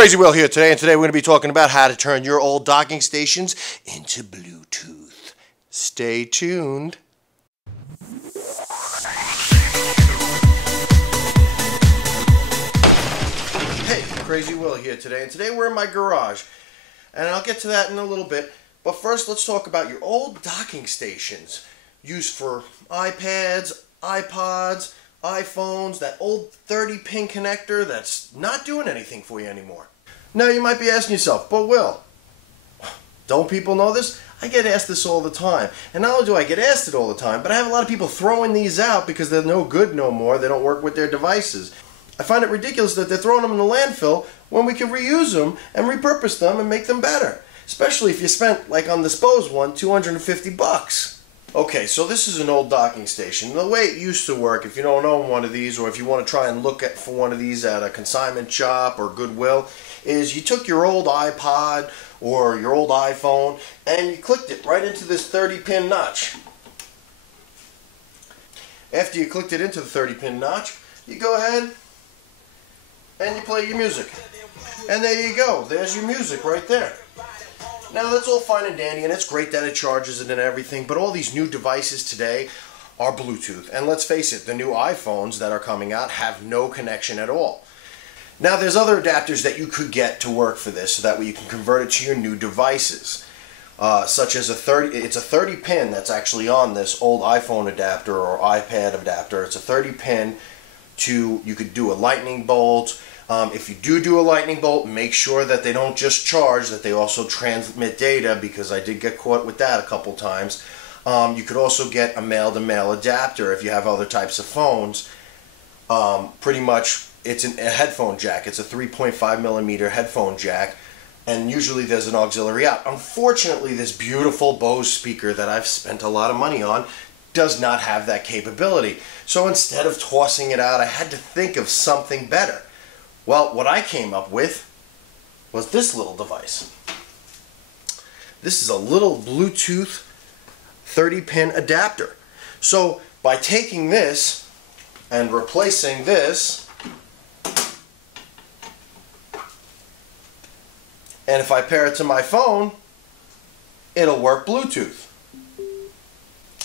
Crazy Will here today, and today we're going to be talking about how to turn your old docking stations into Bluetooth. Stay tuned. Hey, Crazy Will here today, and today we're in my garage, and I'll get to that in a little bit, but first let's talk about your old docking stations used for iPads, iPods, iPhones, that old 30-pin connector that's not doing anything for you anymore. Now you might be asking yourself, but Will, don't people know this? I get asked this all the time. And not only do I get asked it all the time, but I have a lot of people throwing these out because they're no good no more. They don't work with their devices. I find it ridiculous that they're throwing them in the landfill when we can reuse them and repurpose them and make them better. Especially if you spent, like on disposed one, $250. Okay, so this is an old docking station. The way it used to work, if you don't own one of these, or if you want to try and look for one of these at a consignment shop or Goodwill, is you took your old iPod or your old iPhone and you clicked it right into this 30-pin notch. After you clicked it into the 30-pin notch, you go ahead and you play your music. And there you go. There's your music right there. Now that's all fine and dandy, and it's great that it charges it and everything, but all these new devices today are Bluetooth. And let's face it, the new iPhones that are coming out have no connection at all. Now there's other adapters that you could get to work for this, so that way you can convert it to your new devices. Such as it's a 30 pin that's actually on this old iPhone adapter or iPad adapter. It's a 30 pin you could do a lightning bolt. If you do a lightning bolt, make sure that they don't just charge, that they also transmit data, because I did get caught with that a couple times. You could also get a male-to-male adapter if you have other types of phones. Pretty much, it's a headphone jack. It's a 3.5 millimeter headphone jack, and usually there's an auxiliary out. Unfortunately, this beautiful Bose speaker that I've spent a lot of money on does not have that capability. So instead of tossing it out, I had to think of something better. Well, what I came up with was this little device. This is a little Bluetooth 30-pin adapter. So by taking this and replacing this, and if I pair it to my phone, it'll work Bluetooth.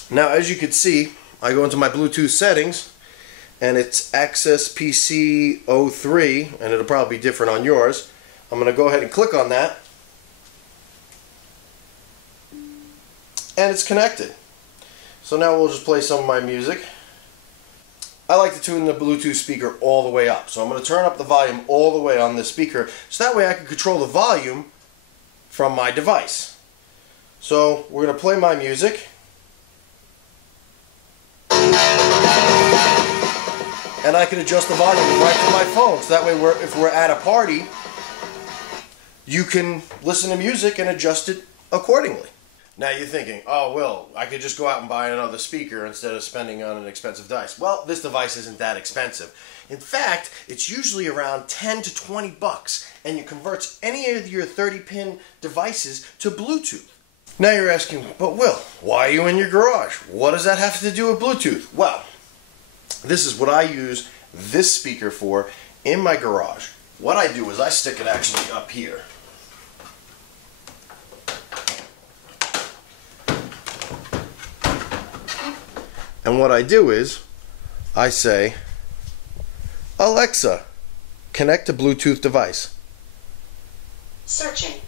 Now, as you can see, I go into my Bluetooth settings, and it's Access PC 03, and it'll probably be different on yours. I'm going to go ahead and click on that, and it's connected. So now we'll just play some of my music. I like to tune the Bluetooth speaker all the way up, so I'm going to turn up the volume all the way on this speaker, so that way I can control the volume from my device. So we're going to play my music. And I can adjust the volume right from my phone, so that way if we're at a party, you can listen to music and adjust it accordingly. Now you're thinking, oh, Will, I could just go out and buy another speaker instead of spending on an expensive device. Well, this device isn't that expensive. In fact, it's usually around 10 to 20 bucks, and it converts any of your 30-pin devices to Bluetooth. Now you're asking, but Will, why are you in your garage? What does that have to do with Bluetooth? Well, this is what I use this speaker for in my garage. What I do is I stick it actually up here. And what I do is I say, Alexa, connect to Bluetooth device. Searching.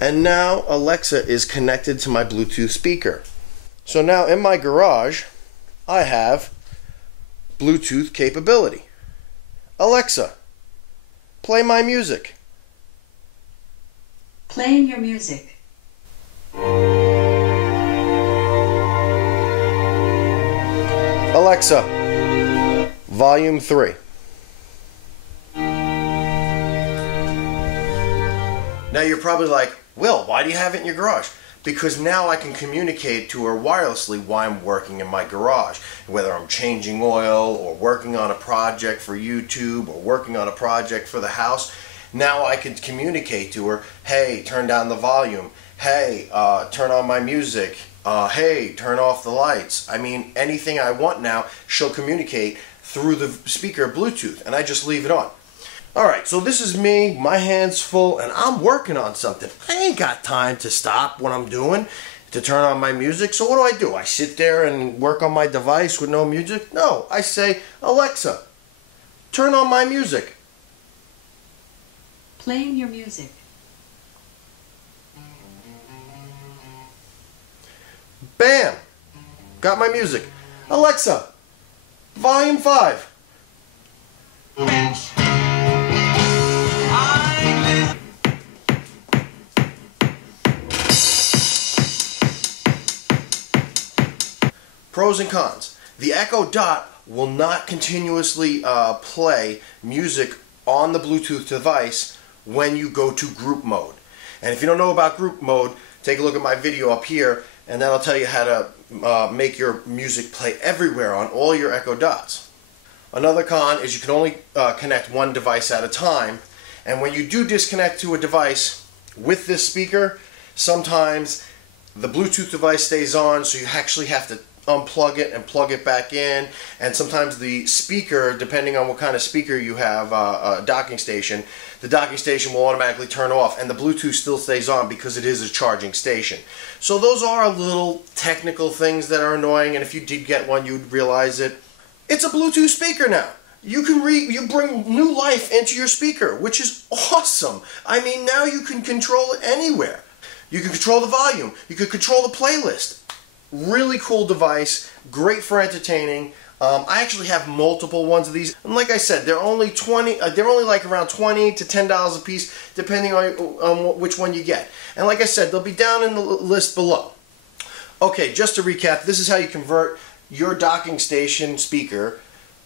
And now Alexa is connected to my Bluetooth speaker. So now in my garage, I have Bluetooth capability. Alexa, play my music. Playing your music. Alexa, volume 3. Now you're probably like, Will, why do you have it in your garage? Because now I can communicate to her wirelessly while I'm working in my garage. Whether I'm changing oil or working on a project for YouTube or working on a project for the house, now I can communicate to her, hey, turn down the volume. Hey, turn on my music. Hey, turn off the lights. I mean, anything I want now, she'll communicate through the speaker Bluetooth, and I just leave it on. Alright, so this is me, my hands full, and I'm working on something. I ain't got time to stop what I'm doing to turn on my music, so what do? I sit there and work on my device with no music? No, I say, Alexa, turn on my music. Playing your music. Bam! Got my music. Alexa, volume 5. Pros and cons. The Echo Dot will not continuously play music on the Bluetooth device when you go to group mode. And if you don't know about group mode, take a look at my video up here, and that'll tell you how to make your music play everywhere on all your Echo Dots. Another con is you can only connect one device at a time, and when you do disconnect to a device with this speaker, sometimes the Bluetooth device stays on, so you actually have to unplug it and plug it back in, and sometimes the speaker, depending on what kind of speaker you have, a docking station, the docking station will automatically turn off and the Bluetooth still stays on because it is a charging station. So those are little technical things that are annoying, and if you did get one, you'd realize it. It's a Bluetooth speaker now. You bring new life into your speaker, which is awesome. I mean, now you can control it anywhere. You can control the volume. You can control the playlist. Really cool device, great for entertaining. I actually have multiple ones of these, and like I said, they're only like around $20 to $10 a piece, depending on which one you get. And like I said, they'll be down in the list below. Okay, just to recap, this is how you convert your docking station speaker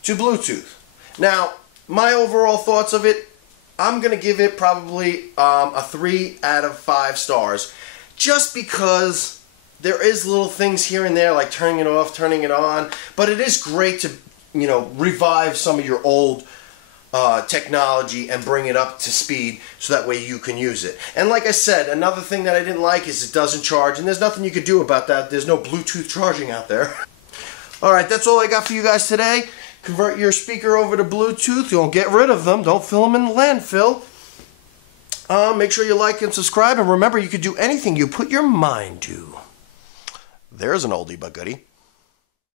to Bluetooth. Now, my overall thoughts of it, I'm gonna give it probably a 3 out of 5 stars, just because there is little things here and there like turning it off, turning it on, but it is great to, revive some of your old technology and bring it up to speed so that way you can use it. And like I said, another thing that I didn't like is it doesn't charge, and there's nothing you could do about that. There's no Bluetooth charging out there. Alright, that's all I got for you guys today. Convert your speaker over to Bluetooth. Don't get rid of them. Don't fill them in the landfill. Make sure you like and subscribe, and remember, you can do anything you put your mind to. There's an oldie but goodie.